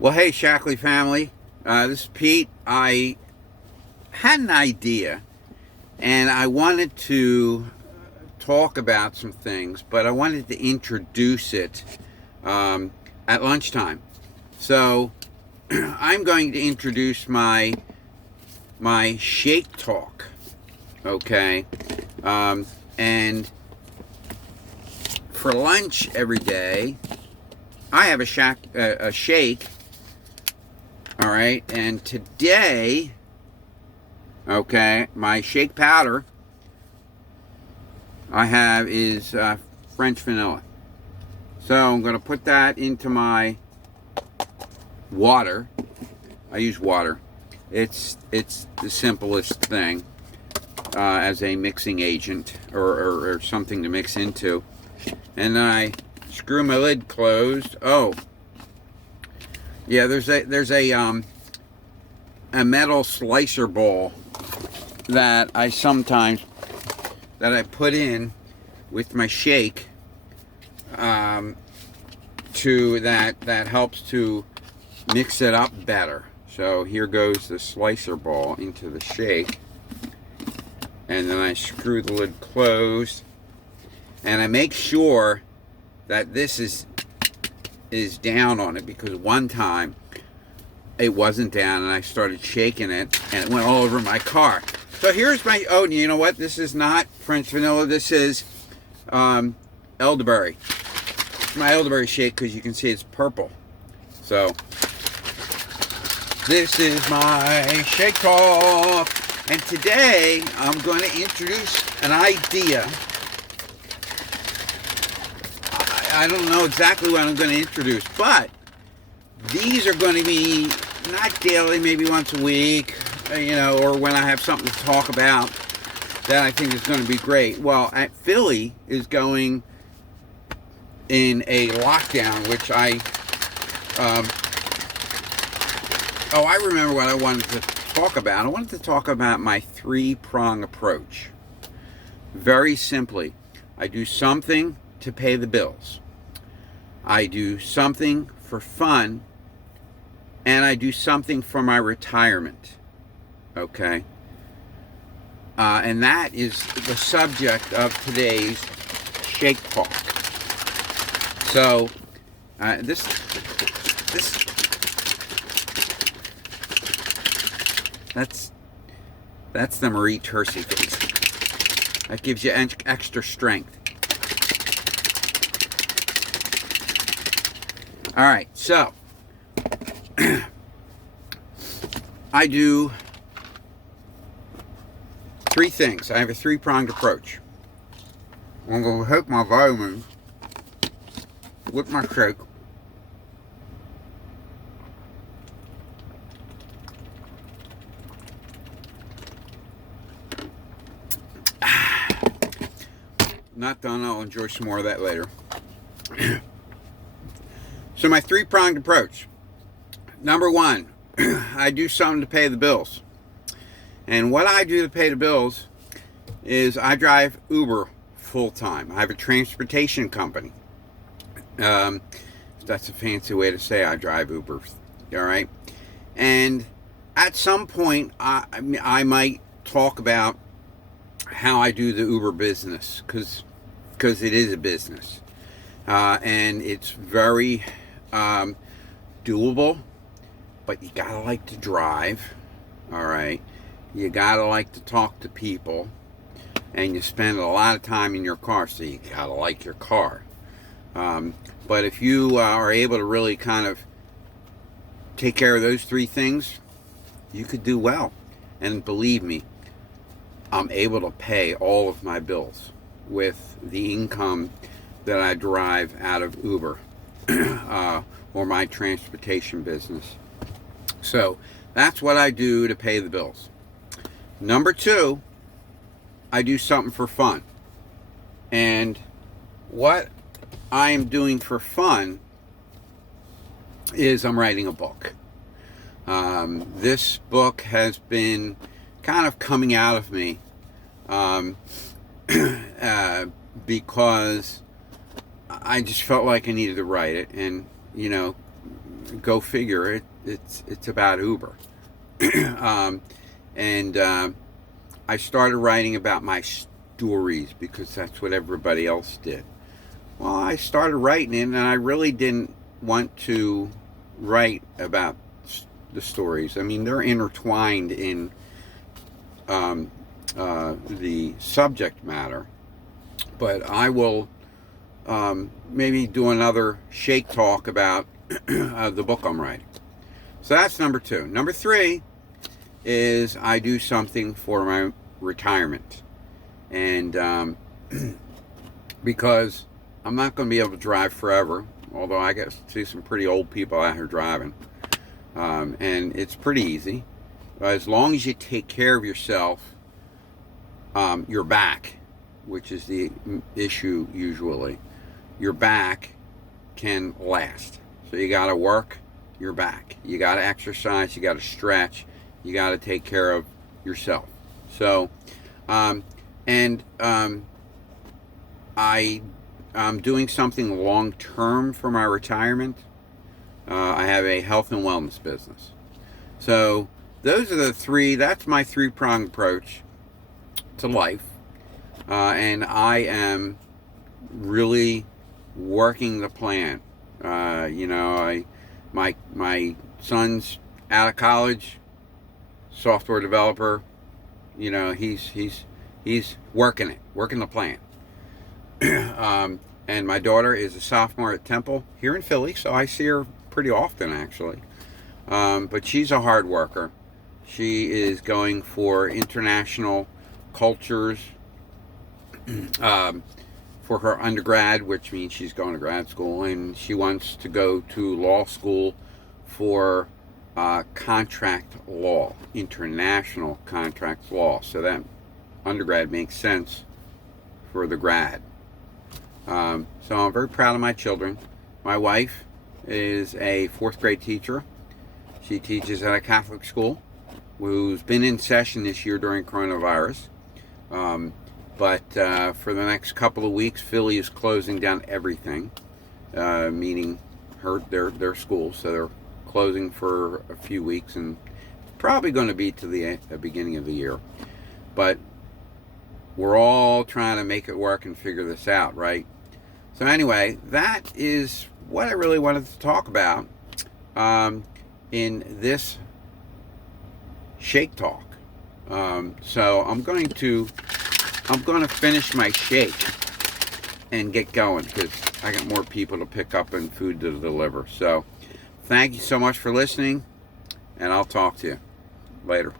Well, hey, Shackley family. This is Pete. I had an idea and I wanted to talk about some things, but I wanted to introduce it at lunchtime. So I'm going to introduce my shake talk, okay? And for lunch every day, I have a shake. All right, and today, okay, my shake powder I have is French vanilla. So I'm going to put that into my water. I use water. It's the simplest thing as a mixing agent or something to mix into. And then I screw my lid closed. Oh, yeah, there's a metal slicer bowl that I put in with my shake to that helps to mix it up better. So here goes the slicer bowl into the shake, and then I screw the lid closed, and I make sure that this is down on it, because one time it wasn't down and I started shaking it and it went all over my car. So here's my, oh, you know what? This is not French vanilla. This is elderberry. It's my elderberry shake, because you can see it's purple. So this is my shake talk. And today I'm going to introduce an idea. I don't know exactly what I'm going to introduce, but these are going to be not daily, maybe once a week, or when I have something to talk about that I think is going to be great. Well, Philly is going in a lockdown, which I remember what I wanted to talk about. I wanted to talk about my three-prong approach. Very simply, I do something to pay the bills. I do something for fun, and I do something for my retirement. Okay? And that is the subject of today's shake talk. So, that's the Marie Tercy face. That gives you extra strength. All right, so I do three things. I have a three-pronged approach. I'm going to hit my vitamins with my shake. Not done. I'll enjoy some more of that later. So my three-pronged approach. Number one, I do something to pay the bills. And what I do to pay the bills is I drive Uber full-time. I have a transportation company. That's a fancy way to say I drive Uber. All right? And at some point, I might talk about how I do the Uber business, because it is a business. And it's very doable, but you gotta like to drive. All right, you gotta like to talk to people, and you spend a lot of time in your car, so you gotta like your car. But if you are able to really kind of take care of those three things, you could do well. And believe me, I'm able to pay all of my bills with the income that I derive out of Uber or my transportation business. So that's what I do to pay the bills. Number two, I do something for fun. And what I am doing for fun is I'm writing a book. This book has been kind of coming out of me because I just felt like I needed to write it. And, go figure, it's about Uber. And I started writing about my stories because that's what everybody else did. Well, I started writing it, and I really didn't want to write about the stories. I mean, they're intertwined in the subject matter, but I will maybe do another shake talk about the book I'm writing. So that's number 2. Number 3 is I do something for my retirement. And because I'm not going to be able to drive forever, although I get to see some pretty old people out here driving. And it's pretty easy. As long as you take care of yourself, your back, which is the issue usually, your back can last. So you got to work your back. You got to exercise. You got to stretch. You got to take care of yourself. So, I'm doing something long term for my retirement. I have a health and wellness business. So those are the 3. That's my 3-pronged approach to life. And I am really working the plan. My son's out of college, software developer. He's working the plan. And my daughter is a sophomore at Temple here in Philly, so I see her pretty often actually. But she's a hard worker. She is going for international cultures for her undergrad, which means she's going to grad school, and she wants to go to law school for contract law, international contract law. So that undergrad makes sense for the grad. So I'm very proud of my children. My wife is a 4th grade teacher. She teaches at a Catholic school who's been in session this year during coronavirus. But for the next couple of weeks, Philly is closing down everything, meaning their school. So they're closing for a few weeks, and probably going to be to the beginning of the year. But we're all trying to make it work and figure this out, right? So anyway, that is what I really wanted to talk about in this shake talk. So I'm going to finish my shake and get going because I got more people to pick up and food to deliver. So thank you so much for listening, and I'll talk to you later.